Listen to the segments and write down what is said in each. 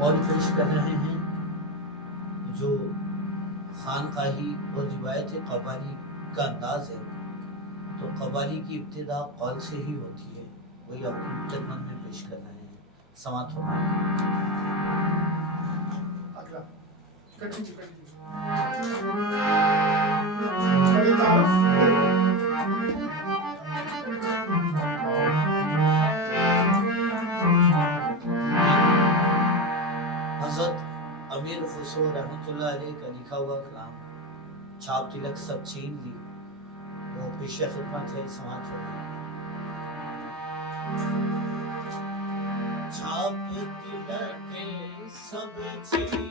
कौल पेश कर रहे हैं जो खानकाही और रिवायत कव्वाली का अंदाज है। तो कव्वाली की इब्तिदा कौल से ही होती है, वही अपनी खिदमत में पेश कर रहे हैं। समात फरमाएं। अमीर खुसरो रहमतुल्लाह अलैह का लिखा हुआ कलाम छाप तिलक सब छीन ली, वो पेश खिदमत है। समात फरमाएं। छाप तिलक सब छीन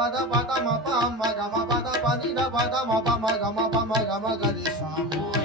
Pada pada ma pa ma ga ma pada pa ni da pada ma pa ma ga ma pa ma ga ma ga re sa mo